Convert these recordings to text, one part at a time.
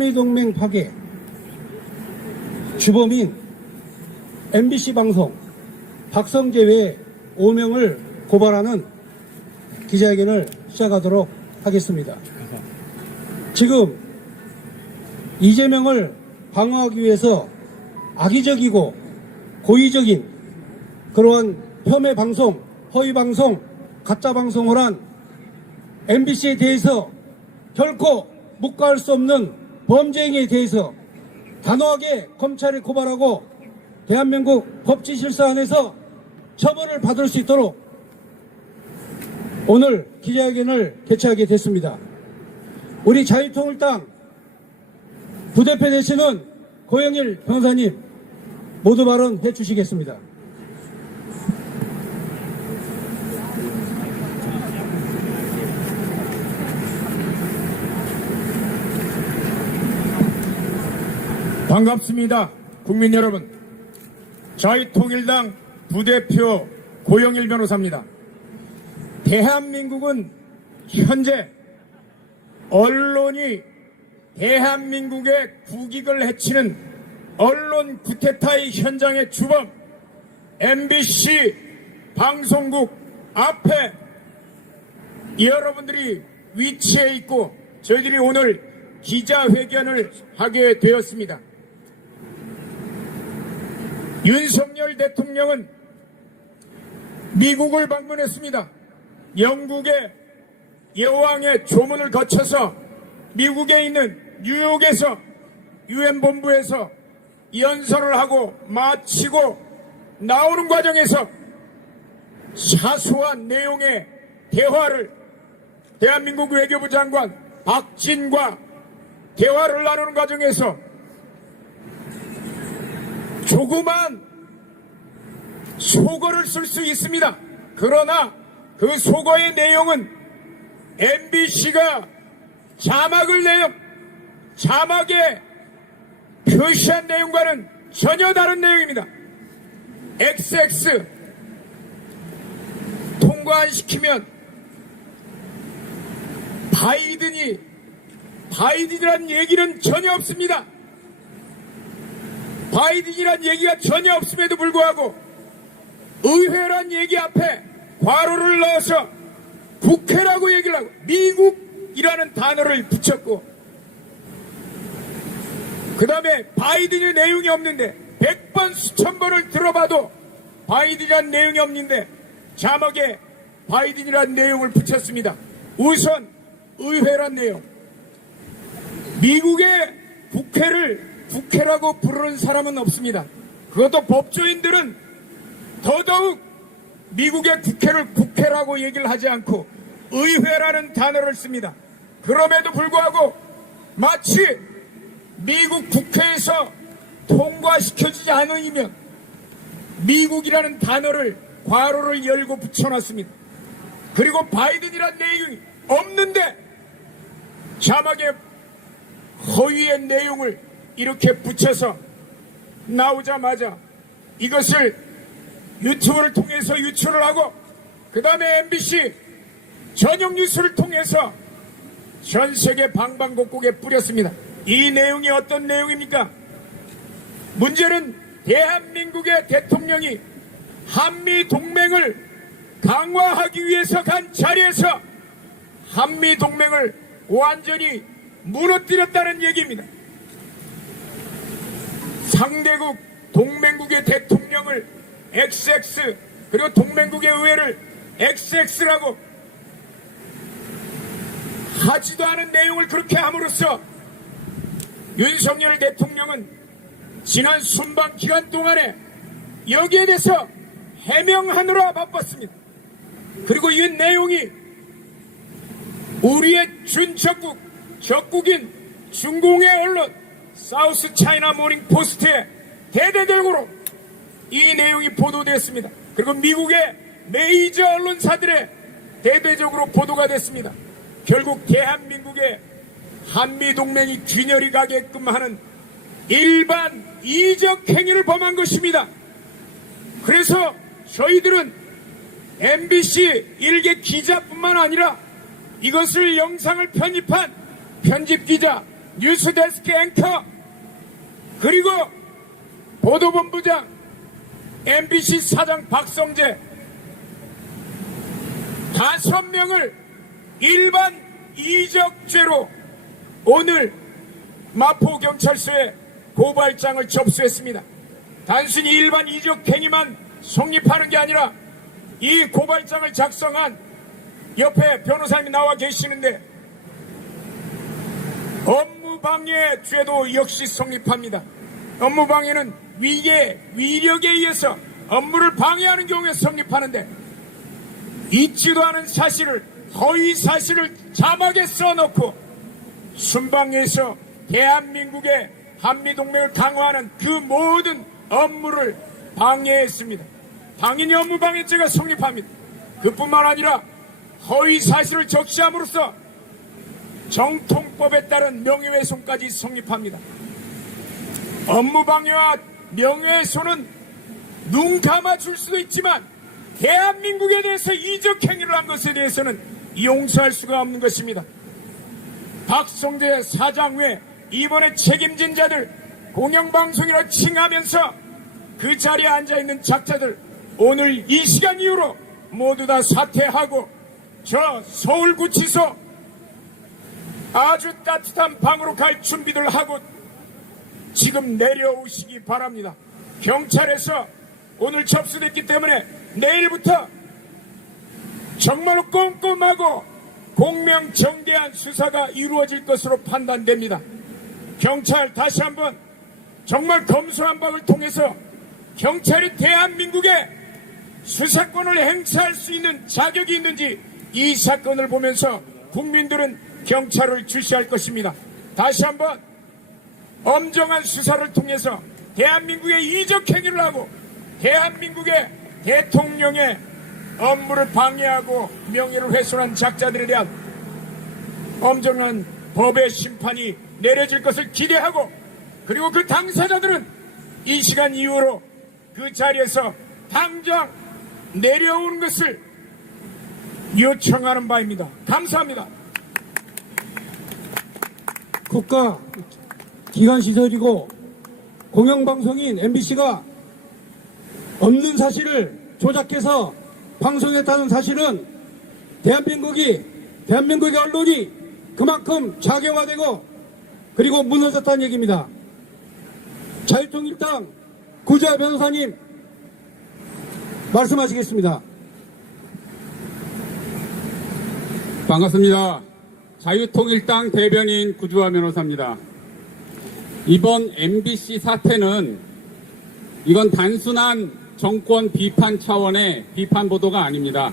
한미동맹 파괴, 주범인 MBC 방송 박성재 외 5명을 고발하는 기자회견을 시작하도록 하겠습니다. 지금 이재명을 방어하기 위해서 악의적이고 고의적인 그러한 폄훼 방송, 허위 방송, 가짜 방송을 한 MBC에 대해서 결코 묵과할 수 없는 범죄 행위에 대해서 단호하게 검찰에 고발하고 대한민국 법치실사 안에서 처벌을 받을 수 있도록 오늘 기자회견을 개최하게 됐습니다. 우리 자유통일당 부대표 되시는 고영일 변호사님 모두 발언해 주시겠습니다. 반갑습니다. 국민 여러분. 자유통일당 부대표 고영일 변호사입니다. 대한민국은 현재 언론이 대한민국의 국익을 해치는 언론 쿠데타의 현장의 주범 MBC 방송국 앞에 여러분들이 위치해 있고 저희들이 오늘 기자회견을 하게 되었습니다. 윤석열 대통령은 미국을 방문했습니다. 영국의 여왕의 조문을 거쳐서 미국에 있는 뉴욕에서 유엔 본부에서 연설을 하고 마치고 나오는 과정에서 사소한 내용의 대화를 대한민국 외교부 장관 박진과 대화를 나누는 과정에서 조그만 속어를 쓸 수 있습니다. 그러나 그 속어의 내용은 MBC가 자막에 표시한 내용과는 전혀 다른 내용입니다. XX 통과 안 시키면 바이든이란 얘기는 전혀 없습니다. 바이든이란 얘기가 전혀 없음에도 불구하고 의회란 얘기 앞에 괄호를 넣어서 국회라고 얘기를 하고 미국이라는 단어를 붙였고 그 다음에 바이든의 내용이 없는데 100번 수천 번을 들어봐도 바이든이란 내용이 없는데 자막에 바이든이란 내용을 붙였습니다. 우선 의회란 내용, 미국의 국회를 국회라고 부르는 사람은 없습니다. 그것도 법조인들은 더더욱 미국의 국회를 국회라고 얘기를 하지 않고 의회라는 단어를 씁니다. 그럼에도 불구하고 마치 미국 국회에서 통과시켜지지 않으면 미국이라는 단어를 괄호를 열고 붙여놨습니다. 그리고 바이든이라는 내용이 없는데 자막에 허위의 내용을 이렇게 붙여서 나오자마자 이것을 유튜브를 통해서 유출을 하고 그 다음에 MBC 전용 뉴스를 통해서 전 세계 방방곡곡에 뿌렸습니다. 이 내용이 어떤 내용입니까? 문제는 대한민국의 대통령이 한미동맹을 강화하기 위해서 간 자리에서 한미동맹을 완전히 무너뜨렸다는 얘기입니다. 상대국 동맹국의 대통령을 XX 그리고 동맹국의 의회를 XX라고 하지도 않은 내용을 그렇게 함으로써 윤석열 대통령은 지난 순방 기간 동안에 여기에 대해서 해명하느라 바빴습니다. 그리고 이 내용이 우리의 적국인 중공의 언론 사우스 차이나 모닝 포스트에 대대적으로 이 내용이 보도됐습니다. 그리고 미국의 메이저 언론사들의 대대적으로 보도가 됐습니다. 결국 대한민국의 한미동맹이 균열이 가게끔 하는 일반 이적 행위를 범한 것입니다. 그래서 저희들은 MBC 일개 기자뿐만 아니라 이것을 영상을 편집한 편집기자, 뉴스데스크 앵커, 그리고 보도본부장, MBC 사장 박성재 5명을 일반 이적죄로 오늘 마포경찰서에 고발장을 접수했습니다. 단순히 일반 이적 행위만 성립하는 게 아니라 이 고발장을 작성한 옆에 변호사님이 나와 계시는데 업무방해 죄도 역시 성립합니다. 업무방해는 위력에 의해서 업무를 방해하는 경우에 성립하는데 있지도 않은 사실을, 허위 사실을 자막에 써놓고 순방에서 대한민국의 한미동맹을 강화하는 그 모든 업무를 방해했습니다. 당연히 업무방해죄가 성립합니다. 그뿐만 아니라 허위 사실을 적시함으로써 정통법에 따른 명예훼손까지 성립합니다. 업무방해와 명예훼손은 눈 감아줄 수도 있지만 대한민국에 대해서 이적행위를 한 것에 대해서는 용서할 수가 없는 것입니다. 박성재 사장 외 이번에 책임진 자들, 공영방송이라 칭하면서 그 자리에 앉아있는 작자들 오늘 이 시간 이후로 모두 다 사퇴하고 저 서울구치소 아주 따뜻한 방으로 갈 준비들 하고 지금 내려오시기 바랍니다. 경찰에서 오늘 접수됐기 때문에 내일부터 정말로 꼼꼼하고 공명정대한 수사가 이루어질 것으로 판단됩니다. 경찰 다시 한번 정말 검수한박을 통해서 경찰이 대한민국에 수사권을 행사할 수 있는 자격이 있는지 이 사건을 보면서 국민들은 경찰을 주시할 것입니다. 다시 한번 엄정한 수사를 통해서 대한민국의 이적행위를 하고 대한민국의 대통령의 업무를 방해하고 명예를 훼손한 작자들에 대한 엄정한 법의 심판이 내려질 것을 기대하고 그리고 그 당사자들은 이 시간 이후로 그 자리에서 당장 내려오는 것을 요청하는 바입니다. 감사합니다. 국가 기관시설이고 공영방송인 MBC가 없는 사실을 조작해서 방송했다는 사실은 대한민국의 언론이 그만큼 자경화되고 그리고 무너졌다는 얘기입니다. 자유통일당 구자 변호사님 말씀하시겠습니다. 반갑습니다. 자유통일당 대변인 구주화 변호사입니다. 이번 MBC 사태는 이건 단순한 정권 비판 차원의 비판 보도가 아닙니다.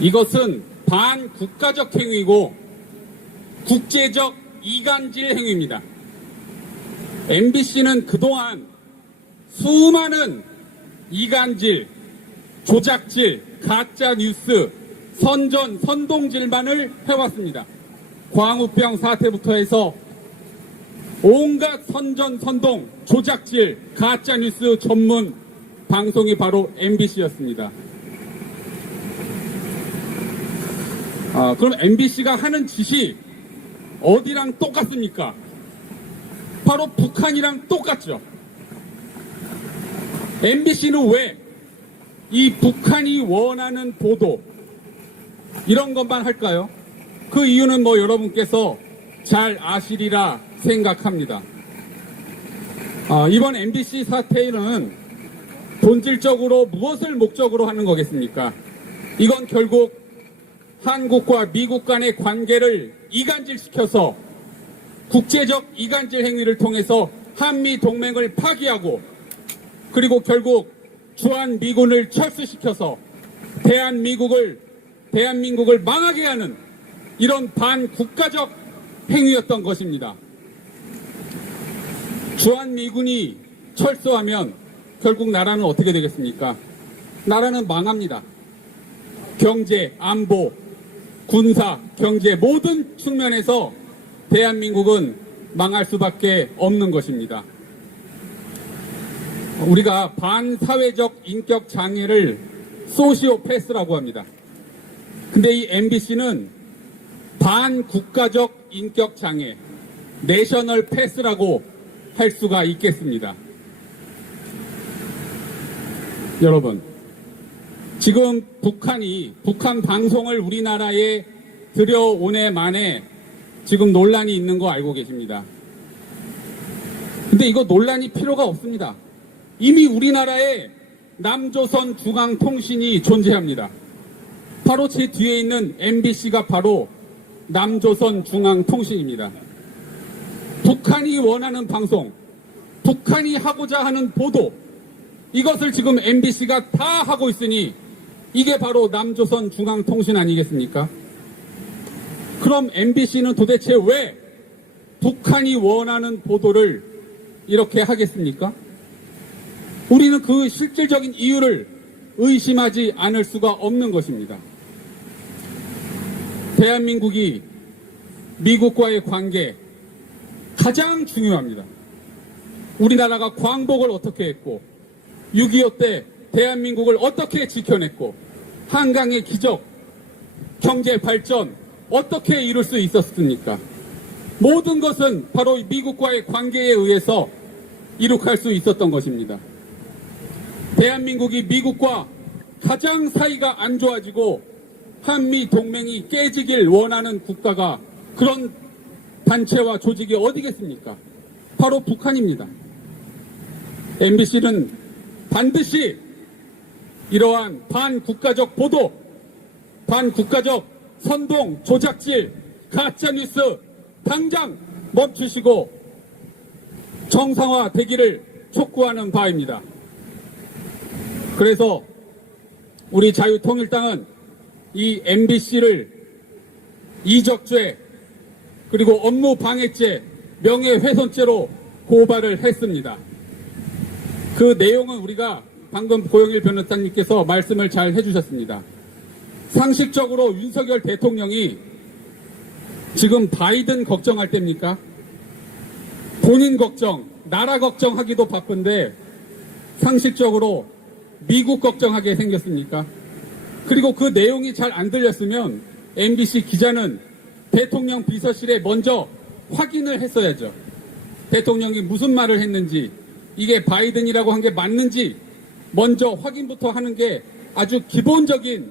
이것은 반국가적 행위고 국제적 이간질 행위입니다. MBC는 그동안 수많은 이간질, 조작질, 가짜 뉴스, 선동질만을 해왔습니다. 광우병 사태부터 해서 온갖 선동, 조작질, 가짜뉴스 전문 방송이 바로 MBC였습니다. 그럼 MBC가 하는 짓이 어디랑 똑같습니까? 바로 북한이랑 똑같죠. MBC는 왜 이 북한이 원하는 보도 이런 것만 할까요? 그 이유는 여러분께서 잘 아시리라 생각합니다. 이번 MBC 사태는 본질적으로 무엇을 목적으로 하는 거겠습니까? 이건 결국 한국과 미국 간의 관계를 이간질시켜서 국제적 이간질 행위를 통해서 한미 동맹을 파기하고 그리고 결국 주한미군을 철수시켜서 대한민국을 망하게 하는 이런 반국가적 행위였던 것입니다. 주한미군이 철수하면 결국 나라는 어떻게 되겠습니까? 나라는 망합니다. 경제, 안보, 군사, 경제 모든 측면에서 대한민국은 망할 수밖에 없는 것입니다. 우리가 반사회적 인격 장애를 소시오패스라고 합니다. 근데 이 MBC는 반국가적 인격 장애, 내셔널 패스라고 할 수가 있겠습니다. 여러분, 지금 북한 방송을 우리나라에 들여오네 만에 지금 논란이 있는 거 알고 계십니다. 근데 이거 논란이 필요가 없습니다. 이미 우리나라에 남조선 중앙통신이 존재합니다. 바로 제 뒤에 있는 MBC가 바로 남조선 중앙통신입니다. 북한이 원하는 방송, 북한이 하고자 하는 보도, 이것을 지금 MBC가 다 하고 있으니 이게 바로 남조선 중앙통신 아니겠습니까? 그럼 MBC는 도대체 왜 북한이 원하는 보도를 이렇게 하겠습니까? 우리는 그 실질적인 이유를 의심하지 않을 수가 없는 것입니다. 대한민국이 미국과의 관계 가장 중요합니다. 우리나라가 광복을 어떻게 했고 6.25 때 대한민국을 어떻게 지켜냈고 한강의 기적, 경제 발전 어떻게 이룰 수 있었습니까? 모든 것은 바로 미국과의 관계에 의해서 이룩할 수 있었던 것입니다. 대한민국이 미국과 가장 사이가 안 좋아지고 한미 동맹이 깨지길 원하는 국가가 그런 단체와 조직이 어디겠습니까? 바로 북한입니다. MBC는 반드시 이러한 반국가적 보도, 반국가적 선동, 조작질, 가짜뉴스 당장 멈추시고 정상화되기를 촉구하는 바입니다. 그래서 우리 자유통일당은 이 MBC를 이적죄 그리고 업무방해죄, 명예훼손죄로 고발을 했습니다. 그 내용은 우리가 방금 고영일 변호사님께서 말씀을 잘 해주셨습니다. 상식적으로 윤석열 대통령이 지금 바이든 걱정할 때입니까? 본인 걱정, 나라 걱정하기도 바쁜데 상식적으로 미국 걱정하게 생겼습니까? 그리고 그 내용이 잘 안 들렸으면 MBC 기자는 대통령 비서실에 먼저 확인을 했어야죠. 대통령이 무슨 말을 했는지, 이게 바이든이라고 한 게 맞는지 먼저 확인부터 하는 게 아주 기본적인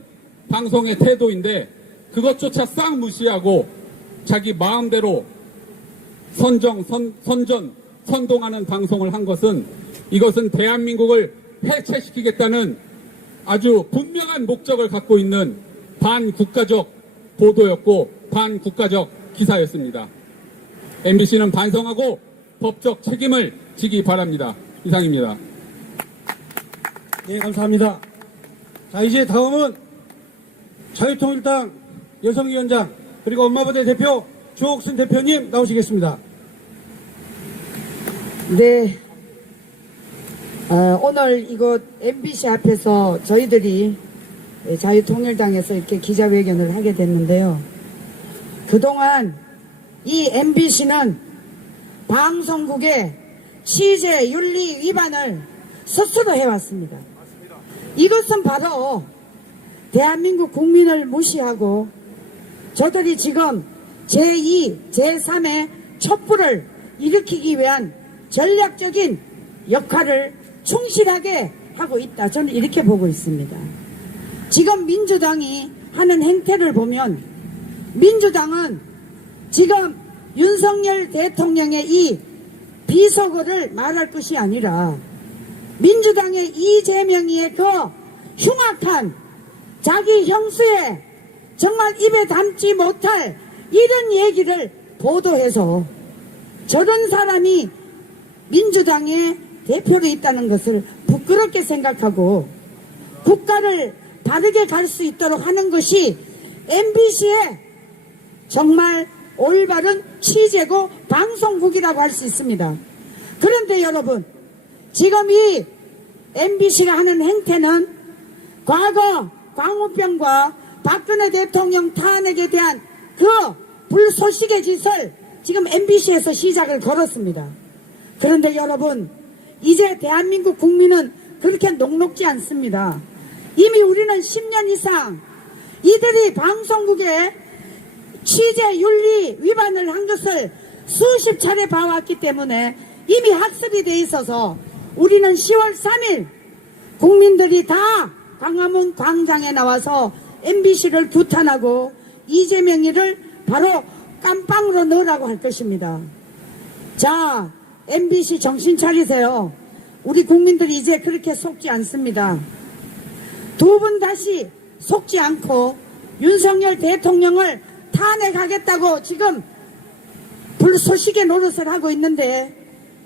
방송의 태도인데 그것조차 싹 무시하고 자기 마음대로 선동하는 방송을 한 것은 이것은 대한민국을 해체시키겠다는 아주 분명한 목적을 갖고 있는 반국가적 보도였고 반국가적 기사였습니다. MBC는 반성하고 법적 책임을 지기 바랍니다. 이상입니다. 네, 감사합니다. 자, 이제 다음은 자유통일당 여성위원장 그리고 엄마부대 대표 주옥순 대표님 나오시겠습니다. 네. 오늘 이곳 MBC 앞에서 저희들이 자유통일당에서 이렇게 기자회견을 하게 됐는데요. 그동안 이 MBC는 방송국의 취재 윤리 위반을 스스로 해왔습니다. 이것은 바로 대한민국 국민을 무시하고 저들이 지금 제2, 제3의 촛불을 일으키기 위한 전략적인 역할을 충실하게 하고 있다. 저는 이렇게 보고 있습니다. 지금 민주당이 하는 행태를 보면 민주당은 지금 윤석열 대통령의 이 비속어를 말할 것이 아니라 민주당의 이재명이의 그 흉악한 자기 형수의 정말 입에 담지 못할 이런 얘기를 보도해서 저런 사람이 민주당의 대표로 있다는 것을 부끄럽게 생각하고 국가를 바르게 갈 수 있도록 하는 것이 MBC의 정말 올바른 취재고 방송국이라고 할 수 있습니다. 그런데 여러분, 지금 이 MBC가 하는 행태는 과거 광우병과 박근혜 대통령 탄핵에 대한 그 불소식의 짓을 지금 MBC에서 시작을 걸었습니다. 그런데 여러분, 이제 대한민국 국민은 그렇게 녹록지 않습니다. 이미 우리는 10년 이상 이들이 방송국에 취재 윤리 위반을 한 것을 수십 차례 봐왔기 때문에 이미 학습이 돼 있어서 우리는 10월 3일 국민들이 다 광화문 광장에 나와서 MBC를 규탄하고 이재명이를 바로 깜빵으로 넣으라고 할 것입니다. 자, MBC 정신 차리세요. 우리 국민들이 이제 그렇게 속지 않습니다. 두 분 다시 속지 않고 윤석열 대통령을 탄핵하겠다고 지금 불쏘시개 노릇을 하고 있는데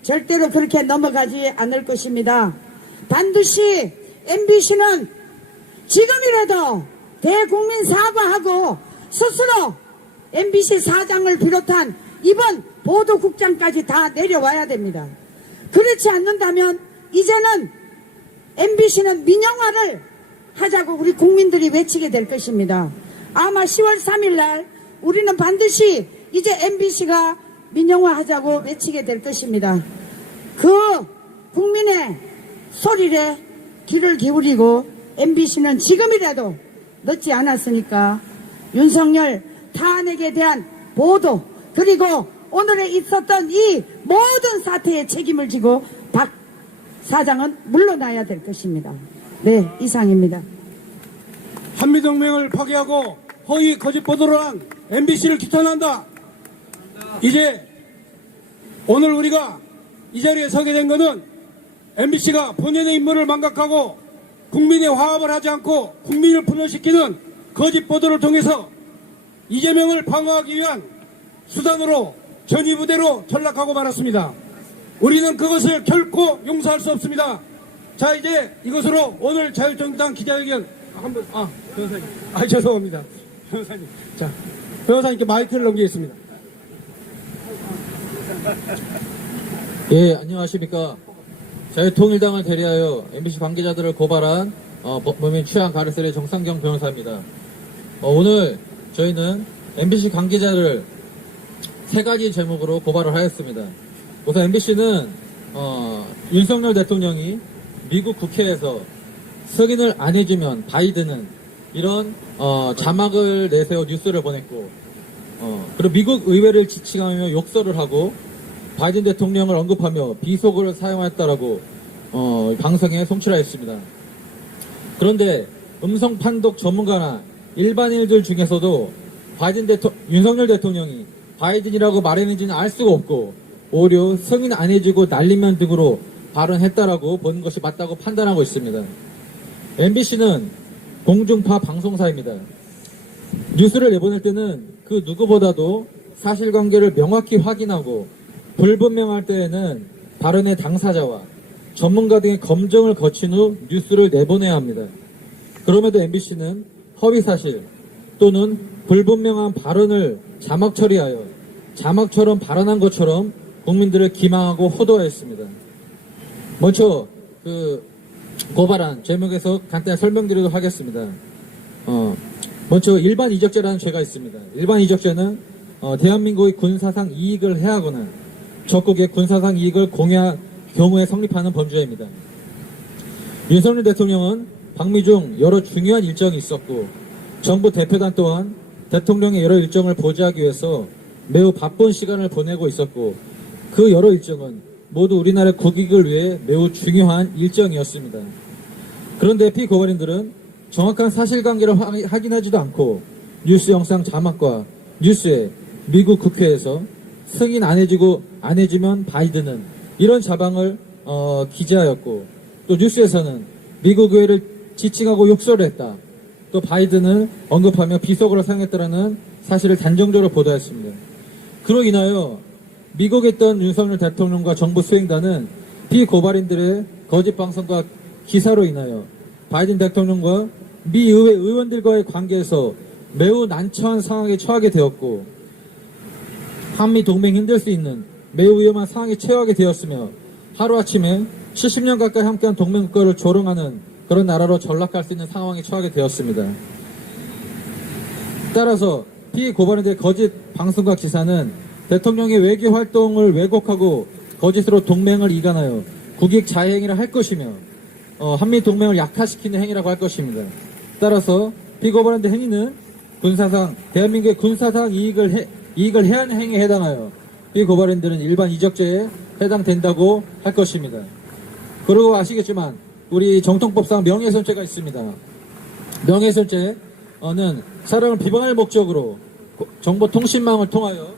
절대로 그렇게 넘어가지 않을 것입니다. 반드시 MBC는 지금이라도 대국민 사과하고 스스로 MBC 사장을 비롯한 이번 보도국장까지 다 내려와야 됩니다. 그렇지 않는다면 이제는 MBC는 민영화를 하자고 우리 국민들이 외치게 될 것입니다. 아마 10월 3일 날 우리는 반드시 이제 MBC가 민영화하자고 외치게 될 것입니다. 그 국민의 소리에 귀를 기울이고 MBC는 지금이라도 늦지 않았으니까 윤석열 탄핵에 대한 보도 그리고 오늘에 있었던 이 모든 사태의 책임을 지고 박 사장은 물러나야 될 것입니다. 네, 이상입니다. 한미동맹을 파괴하고 허위 거짓 보도를 한 MBC를 규탄한다. 이제 오늘 우리가 이 자리에 서게 된 것은 MBC가 본연의 임무를 망각하고 국민의 화합을 하지 않고 국민을 분열시키는 거짓 보도를 통해서 이재명을 방어하기 위한 수단으로 전위부대로 전락하고 말았습니다. 우리는 그것을 결코 용서할 수 없습니다. 자, 이제 이것으로 오늘 자유통일당 기자회견 변호사님. 죄송합니다. 변호사님. 자, 변호사님께 마이크를 넘기겠습니다. 예, 안녕하십니까. 자유통일당을 대리하여 MBC 관계자들을 고발한 범인 취한 가르셀의 정상경 변호사입니다. 오늘 저희는 MBC 관계자를 세 가지 제목으로 고발을 하였습니다. 우선 MBC는 윤석열 대통령이 미국 국회에서 승인을 안 해주면 바이든은 이런 자막을 내세워 뉴스를 보냈고 그리고 미국 의회를 지칭하며 욕설을 하고 바이든 대통령을 언급하며 비속어를 사용했다라고 방송에 송출하였습니다. 그런데 음성 판독 전문가나 일반인들 중에서도 윤석열 대통령이 바이든이라고 말했는지는 알 수가 없고 오히려 승인 안 해주고 날리면 등으로 발언했다라고 보는 것이 맞다고 판단하고 있습니다. MBC는 공중파 방송사입니다. 뉴스를 내보낼 때는 그 누구보다도 사실관계를 명확히 확인하고 불분명할 때에는 발언의 당사자와 전문가 등의 검증을 거친 후 뉴스를 내보내야 합니다. 그럼에도 MBC는 허위사실 또는 불분명한 발언을 자막 처리하여 자막처럼 발언한 것처럼 국민들을 기망하고 호도하였습니다. 먼저 고발한 제목에서 간단히 설명드리도록 하겠습니다. 먼저 일반 이적죄라는 죄가 있습니다. 일반 이적죄는 대한민국의 군사상 이익을 해하거나 적국의 군사상 이익을 공유한 경우에 성립하는 범죄입니다. 윤석열 대통령은 방미 중 여러 중요한 일정이 있었고 정부 대표단 또한 대통령의 여러 일정을 보좌하기 위해서 매우 바쁜 시간을 보내고 있었고 그 여러 일정은 모두 우리나라의 국익을 위해 매우 중요한 일정이었습니다. 그런데 피고발인들은 정확한 사실관계를 확인하지도 않고 뉴스 영상 자막과 뉴스에 미국 국회에서 승인 안 해주면 바이든은 이런 자방을 기재하였고 또 뉴스에서는 미국 의회를 지칭하고 욕설을 했다. 또 바이든을 언급하며 비속어를 사용했다라는 사실을 단정적으로 보도했습니다. 그로 인하여 미국에 있던 윤석열 대통령과 정부 수행단은 피고발인들의 거짓 방송과 기사로 인하여 바이든 대통령과 미 의회 의원들과의 관계에서 매우 난처한 상황에 처하게 되었고 한미 동맹이 힘들 수 있는 매우 위험한 상황에 처하게 되었으며 하루아침에 70년 가까이 함께한 동맹국가를 조롱하는 그런 나라로 전락할 수 있는 상황에 처하게 되었습니다. 따라서 피고발인들의 거짓 방송과 기사는 대통령의 외교 활동을 왜곡하고 거짓으로 동맹을 이간하여 국익 자해행위를 할 것이며 한미 동맹을 약화시키는 행위라고 할 것입니다. 따라서 피고발인들 행위는 대한민국의 군사상 이익을 해하는 행위에 해당하여 피고발인들은 일반 이적죄에 해당된다고 할 것입니다. 그리고 아시겠지만 우리 정통법상 명예훼손죄가 있습니다. 명예훼손죄는 사람을 비방할 목적으로 정보통신망을 통하여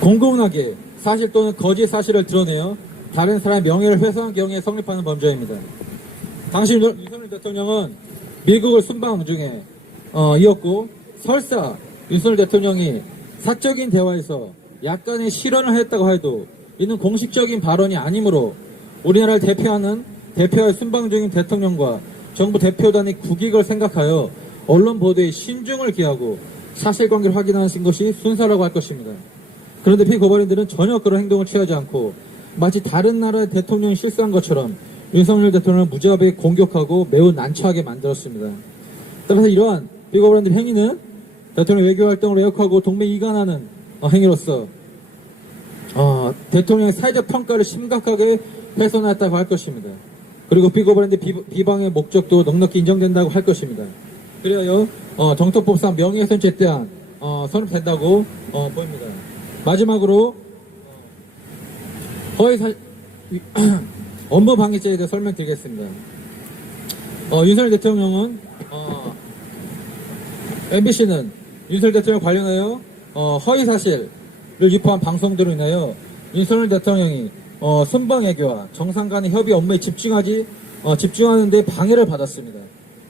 공공하게 사실 또는 거짓 사실을 드러내어 다른 사람의 명예를 훼손한 경우에 성립하는 범죄입니다. 당시 윤석열 대통령은 미국을 순방 중에 이었고 설사 윤석열 대통령이 사적인 대화에서 약간의 실언을 했다고 해도 이는 공식적인 발언이 아니므로 우리나라를 대표할 순방 중인 대통령과 정부 대표단의 국익을 생각하여 언론 보도에 신중을 기하고 사실관계를 확인하는 것이 순서라고 할 것입니다. 그런데 피고발인들은 전혀 그런 행동을 취하지 않고 마치 다른 나라의 대통령이 실수한 것처럼 윤석열 대통령을 무자비하게 공격하고 매우 난처하게 만들었습니다. 따라서 이러한 피고발인들 행위는 대통령 외교활동을 왜곡하고 동맹 이간하는 행위로서 대통령의 사회적 평가를 심각하게 훼손했다고 할 것입니다. 그리고 피고발인들 비방의 목적도 넉넉히 인정된다고 할 것입니다. 그리하여 정통법상 명예훼손죄 또한 성립된다고 보입니다. 마지막으로 업무방해죄에 대해 설명드리겠습니다. 윤석열 대통령은 MBC는 윤석열 대통령 관련하여 허위사실을 유포한 방송들로 인하여 윤석열 대통령이 순방외교와 정상 간의 협의 업무에 집중하는 데 방해를 받았습니다.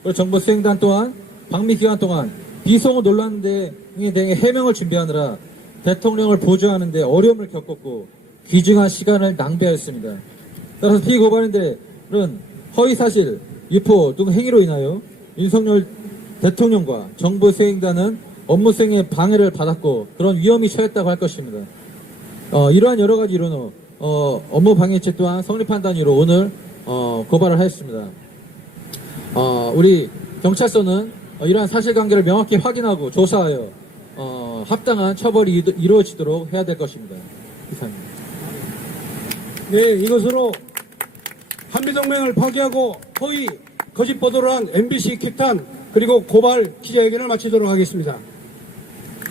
그리고 정부 수행단 또한 방미 기간 동안 비속어 논란 등에 대해 해명을 준비하느라 대통령을 보좌하는 데 어려움을 겪었고 귀중한 시간을 낭비하였습니다. 따라서 피고발인들은 허위사실, 유포 등 행위로 인하여 윤석열 대통령과 정부 수행단은 업무 수행에 방해를 받았고 그런 위험이 처했다고 할 것입니다. 이러한 여러 가지 이유로 업무 방해죄 또한 성립한다는 이유로 오늘 고발을 하였습니다. 우리 경찰서는 이러한 사실관계를 명확히 확인하고 조사하여 합당한 처벌이 이루어지도록 해야 될 것입니다. 이상입니다. 네, 이것으로 한미동맹을 파기하고 허위 거짓 보도를 한 MBC 킥탄 그리고 고발 기자회견을 마치도록 하겠습니다.